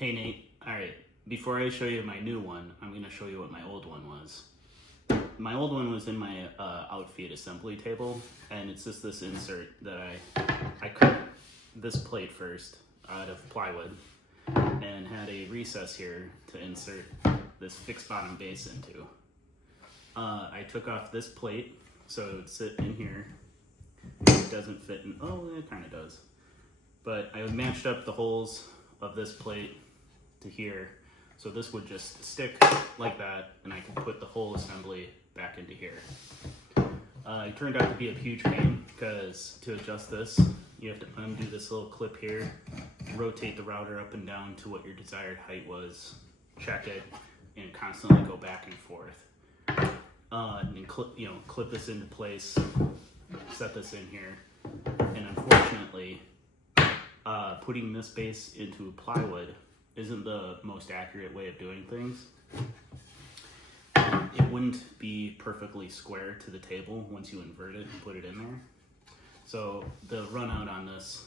Hey Nate, alright, before I show you my new one, I'm going to show you what my old one was. My old one was in my outfeed assembly table, and it's just this insert that I cut this plate first out of plywood and had a recess here to insert this fixed bottom base into. I took off this plate so it would sit in here. It doesn't fit in, oh it kind of does. But I matched up the holes of this plate to here, so this would just stick like that, and I could put the whole assembly back into here. It turned out to be a huge pain because to adjust this, you have to undo this little clip here, rotate the router up and down to what your desired height was, check it, and constantly go back and forth. And then clip this into place, set this in here, and unfortunately, putting this base into plywood isn't the most accurate way of doing things. It wouldn't be perfectly square to the table once you invert it and put it in there. So the run out on this,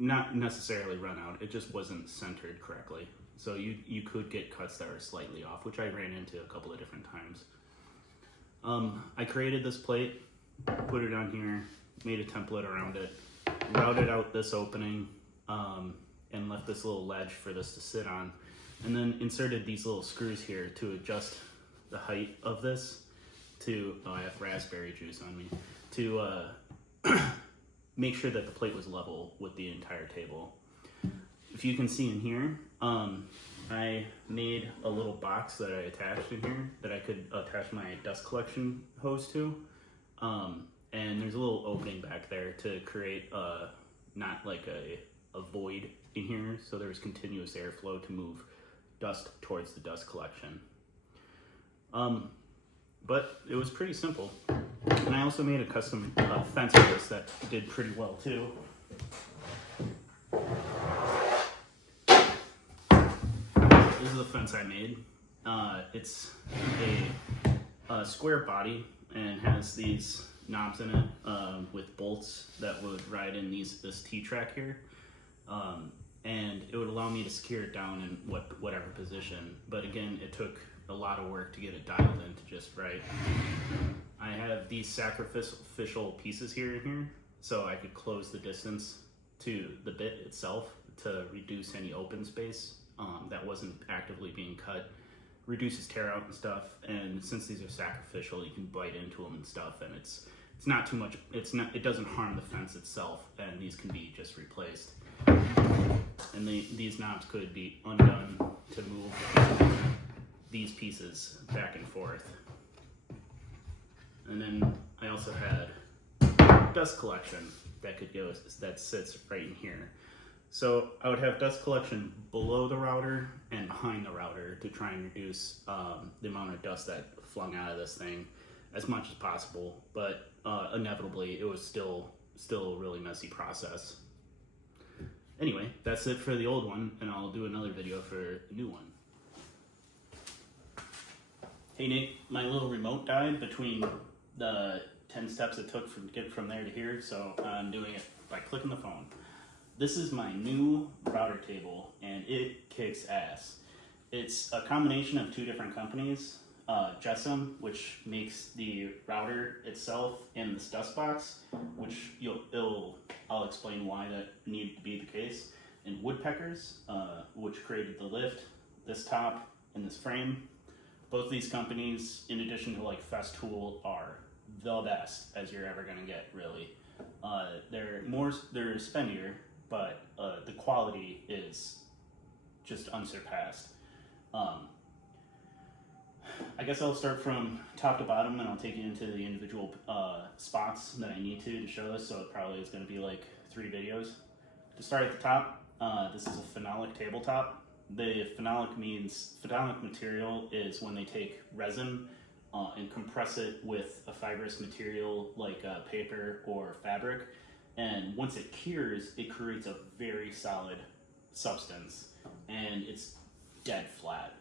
not necessarily run out, it just wasn't centered correctly. So you could get cuts that are slightly off, which I ran into a couple of different times. I created this plate, put it on here, made a template around it, routed out this opening, and left this little ledge for this to sit on, and then inserted these little screws here to adjust the height of this to, I have raspberry juice on me, to make sure that the plate was level with the entire table. If you can see in here, I made a little box that I attached in here that I could attach my dust collection hose to. And there's a little opening back there to create not like a void in here, so there's continuous airflow to move dust towards the dust collection. But it was pretty simple. And I also made a custom fence for this that did pretty well too. This is the fence I made. It's a square body and has these knobs in it with bolts that would ride in this T-track here, and it would allow me to secure it down in whatever position. But again, it took a lot of work to get it dialed in to just right. I have these sacrificial pieces here, so I could close the distance to the bit itself to reduce any open space that wasn't actively being cut. Reduces tear out and stuff, and since these are sacrificial, you can bite into them and stuff, and it's not too much. It doesn't harm the fence itself, and these can be just replaced. And these knobs could be undone to move these pieces back and forth. And then I also had dust collection that sits right in here. So I would have dust collection below the router and behind the router to try and reduce the amount of dust that flung out of this thing as much as possible. But inevitably, it was still a really messy process. Anyway, that's it for the old one, and I'll do another video for the new one. Hey Nate, my little remote died between the 10 steps it took to get from there to here, so I'm doing it by clicking the phone. This is my new router table, and it kicks ass. It's a combination of two different companies, JessEm, which makes the router itself and this dust box, which I'll explain why that needed to be the case, and Woodpeckers, which created the lift, this top, and this frame. Both these companies, in addition to like Festool, are the best as you're ever gonna get, really. They're spendier, but the quality is just unsurpassed. I guess I'll start from top to bottom, and I'll take you into the individual spots that I need to show this, so it probably is going to be like 3 videos. To start at the top, this is a phenolic tabletop. The phenolic material is when they take resin and compress it with a fibrous material like paper or fabric, and once it cures, it creates a very solid substance, and it's dead flat.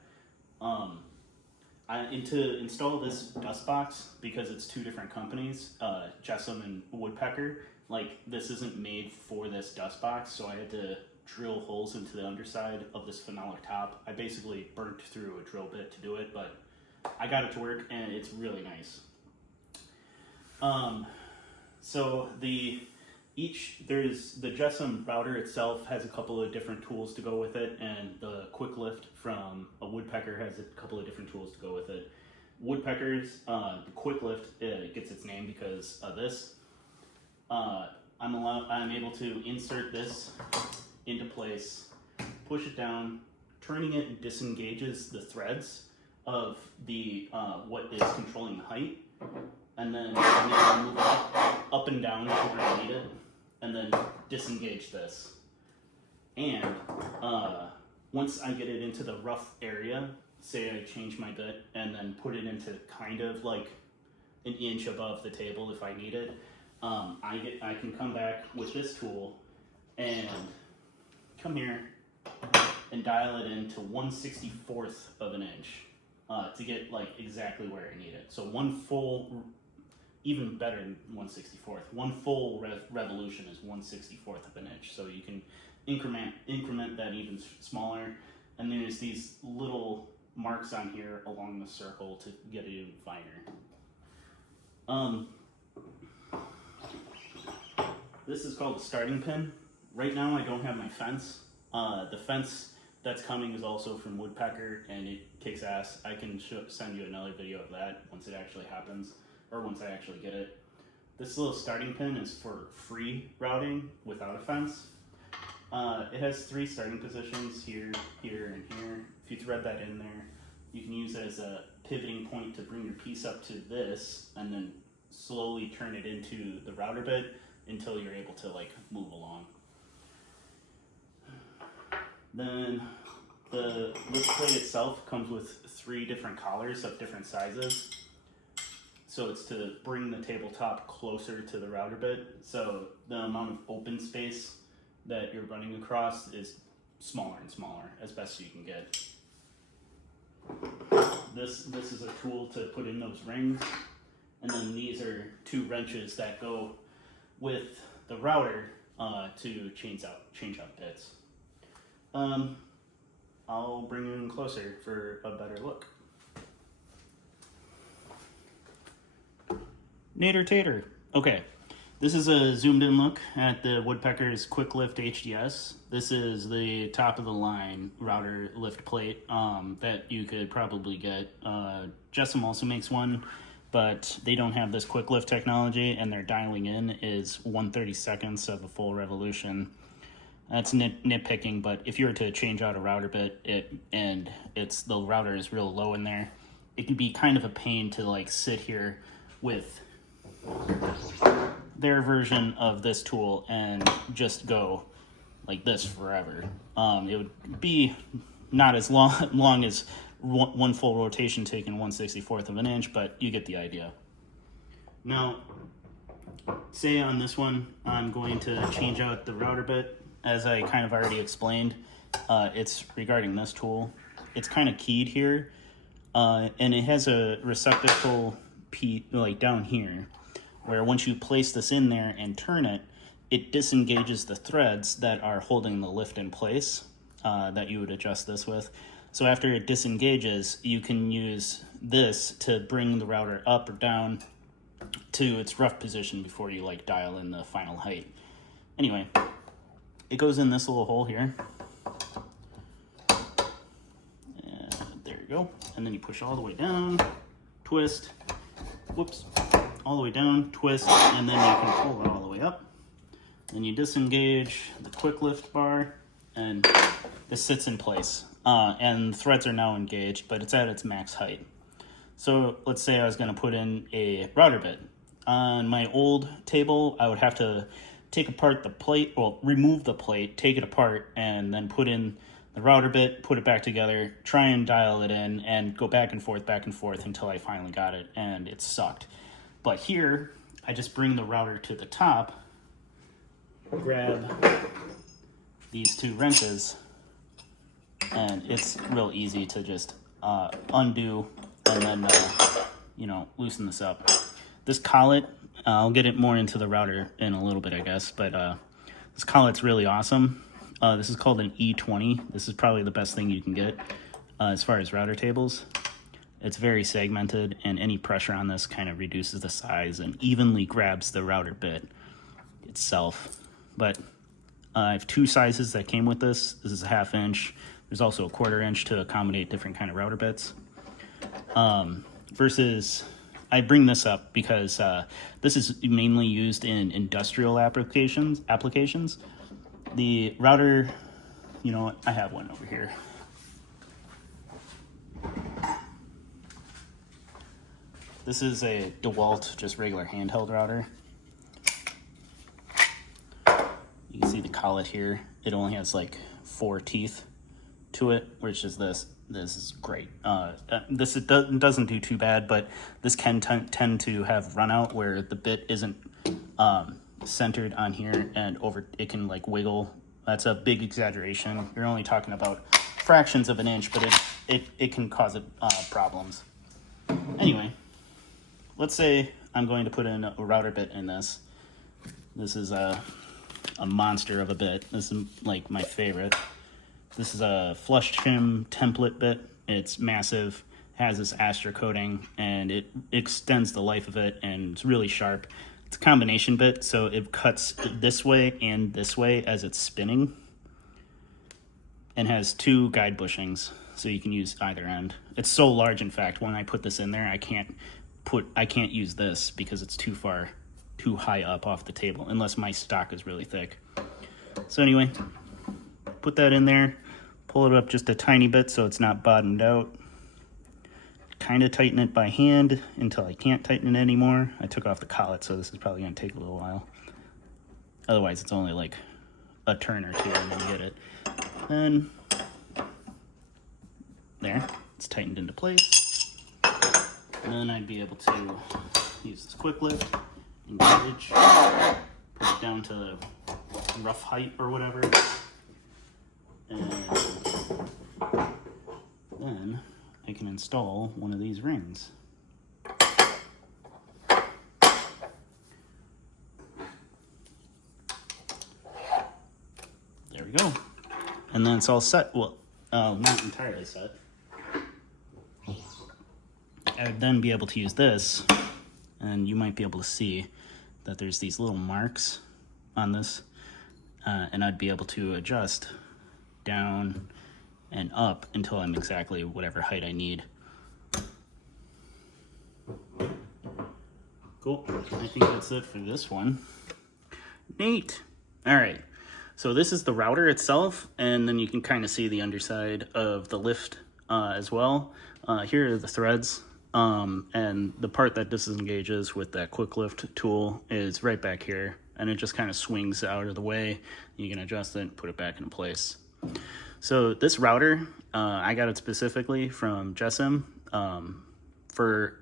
To install this dust box, because it's two different companies, JessEm and Woodpecker, like this isn't made for this dust box, so I had to drill holes into the underside of this phenolic top. I basically burnt through a drill bit to do it, but I got it to work and it's really nice. So there's the JessEm router itself has a couple of different tools to go with it, and the quick lift from a Woodpecker has a couple of different tools to go with it. Woodpecker's the quick lift gets its name because of this. I'm able to insert this into place, push it down, turning it disengages the threads of the what is controlling the height, and then I move it up and down to where I need it, and then disengage this. And once I get it into the rough area, say I change my bit and then put it into kind of like an inch above the table if I need it, I can come back with this tool and come here and dial it into 1/64th of an inch to get like exactly where I need it. So one full, even better than 1/64th, one full revolution is 1/64th of an inch. So you can increment that even smaller. And there's these little marks on here along the circle to get it even finer. This is called the starting pin. Right now I don't have my fence. The fence that's coming is also from Woodpecker and it kicks ass. I can send you another video of that once it actually happens, or once I actually get it. This little starting pin is for free routing without a fence. It has 3 starting positions, here, here, and here. If you thread that in there, you can use it as a pivoting point to bring your piece up to this, and then slowly turn it into the router bit until you're able to like move along. Then the lift plate itself comes with 3 different collars of different sizes. So it's to bring the tabletop closer to the router bit. So the amount of open space that you're running across is smaller and smaller as best you can get. This is a tool to put in those rings. And then these are 2 wrenches that go with the router to change out bits. I'll bring you in closer for a better look. Nader Tater. Okay, this is a zoomed in look at the Woodpecker's Quick Lift HDS. This is the top of the line router lift plate that you could probably get. JessEm also makes one, but they don't have this quick lift technology, and their dialing in is 1/32 of a full revolution. That's nitpicking, but if you were to change out a router bit the router is real low in there, it can be kind of a pain to like sit here with their version of this tool and just go like this forever. It would be not as long as one full rotation taking 1/64th of an inch, but you get the idea. Now, say on this one, I'm going to change out the router bit. As I kind of already explained, it's regarding this tool. It's kind of keyed here, and it has a receptacle like down here, where once you place this in there and turn it, it disengages the threads that are holding the lift in place that you would adjust this with. So after it disengages, you can use this to bring the router up or down to its rough position before you like dial in the final height. Anyway, it goes in this little hole here. And there you go. And then you push all the way down, twist, whoops, all the way down, twist, and then you can pull it all the way up. Then you disengage the quick lift bar, and this sits in place. And the threads are now engaged, but it's at its max height. So let's say I was going to put in a router bit. On my old table, I would have to take apart the plate, well, remove the plate, take it apart, and then put in the router bit, put it back together, try and dial it in, and go back and forth until I finally got it, and it sucked. But here, I just bring the router to the top, grab these 2 wrenches, and it's real easy to just undo and then, loosen this up. This collet, I'll get it more into the router in a little bit, I guess, but this collet's really awesome. This is called an E20. This is probably the best thing you can get as far as router tables. It's very segmented, and any pressure on this kind of reduces the size and evenly grabs the router bit itself. But I have two sizes that came with this. This is a 1/2 inch. There's also a 1/4 inch to accommodate different kind of router bits. Versus, I bring this up because this is mainly used in industrial applications. The router, you know what, I have one over here. This is a DeWalt, just regular handheld router. You can see the collet here. It only has like 4 teeth to it, which is this. This is great. This doesn't do too bad, but this can tend to have run out where the bit isn't centered on here, and it can like wiggle. That's a big exaggeration. You're only talking about fractions of an inch, but it can cause problems. Anyway, let's say I'm going to put in a router bit in this. This is a monster of a bit. This is like my favorite. This is a flush trim template bit. It's massive, has this Astra coating, and it extends the life of it, and it's really sharp. It's a combination bit, so it cuts this way and this way as it's spinning, and has 2 guide bushings, so you can use either end. It's so large, in fact, when I put this in there, I can't use this because it's too high up off the table, unless my stock is really thick. So anyway, put that in there, pull it up just a tiny bit so it's not bottomed out. Kind of tighten it by hand until I can't tighten it anymore. I took off the collet, so this is probably going to take a little while. Otherwise, it's only like a turn or 2 and then you get it. And there, it's tightened into place. And then I'd be able to use this quick lift, engage, put it down to rough height or whatever. And then I can install one of these rings. There we go. And then it's all set. Well, not entirely set. I would then be able to use this, and you might be able to see that there's these little marks on this, and I'd be able to adjust down and up until I'm exactly whatever height I need. Cool. I think that's it for this one. Neat. All right. So this is the router itself, and then you can kind of see the underside of the lift as well. Here are the threads, and the part that disengages with that quick lift tool is right back here, and it just kind of swings out of the way. You can adjust it and put it back in place. So this router, I got it specifically from JessEm for,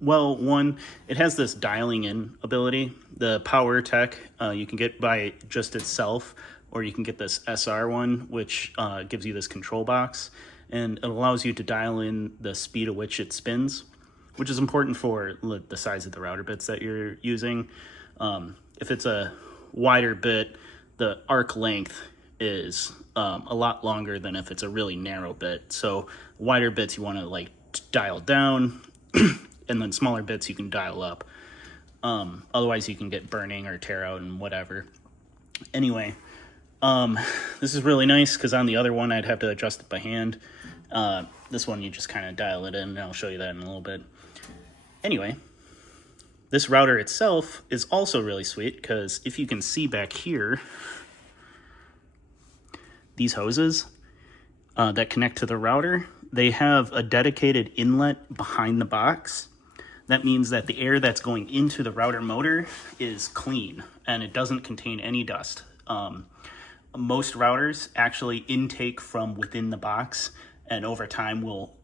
well, one, it has this dialing in ability. The Power Tech you can get by just itself, or you can get this SR one, which gives you this control box, and it allows you to dial in the speed at which it spins, which is important for the size of the router bits that you're using. If it's a wider bit, the arc length is a lot longer than if it's a really narrow bit. So wider bits you want to like dial down, and then smaller bits you can dial up. Otherwise you can get burning or tear out and whatever. Anyway, this is really nice because on the other one I'd have to adjust it by hand. This one you just kind of dial it in, and I'll show you that in a little bit. Anyway, this router itself is also really sweet because if you can see back here, these hoses that connect to the router, they have a dedicated inlet behind the box. That means that the air that's going into the router motor is clean and it doesn't contain any dust. Most routers actually intake from within the box, and over time will,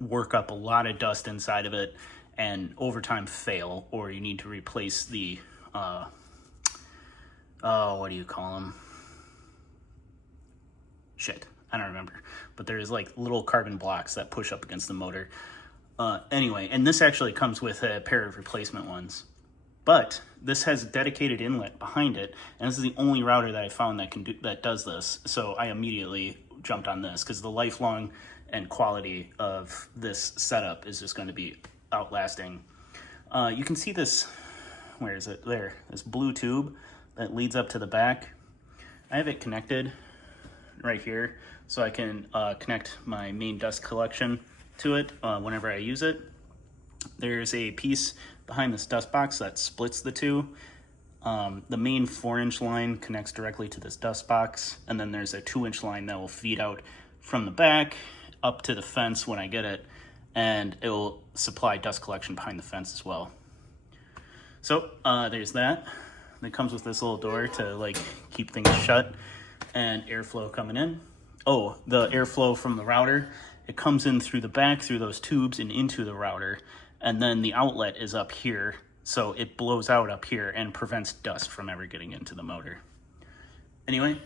work up a lot of dust inside of it, and over time fail, or you need to replace the, what do you call them? Shit, I don't remember. But there's like little carbon blocks that push up against the motor. Anyway, and this actually comes with a pair of replacement ones. But this has a dedicated inlet behind it, and this is the only router that I found that does this. So I immediately jumped on this because the lifelong and quality of this setup is just going to be outlasting. You can see this, where is it? There, this blue tube that leads up to the back. I have it connected right here, so I can connect my main dust collection to it whenever I use it. There's a piece behind this dust box that splits the two. The main 4-inch line connects directly to this dust box, and then there's a 2-inch line that will feed out from the back up to the fence when I get it, and it will supply dust collection behind the fence as well. So there's that. It comes with this little door to like keep things shut and airflow coming in. Oh, the airflow from the router, it comes in through the back, through those tubes and into the router. And then the outlet is up here, so it blows out up here and prevents dust from ever getting into the motor. Anyway,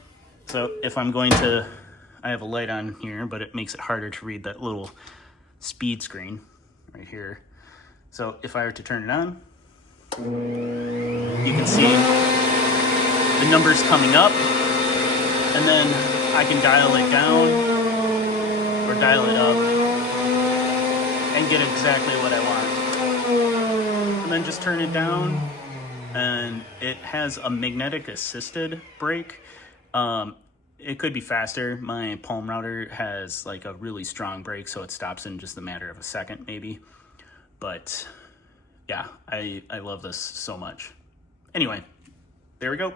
so if I'm going to, I have a light on here, but it makes it harder to read that little speed screen right here. So if I were to turn it on, you can see the numbers coming up, and then I can dial it down or dial it up and get exactly what I want. And then just turn it down, and it has a magnetic assisted brake. It could be faster. My Palm router has like a really strong brake, so it stops in just a matter of a second maybe. But yeah, I love this so much. Anyway, there we go.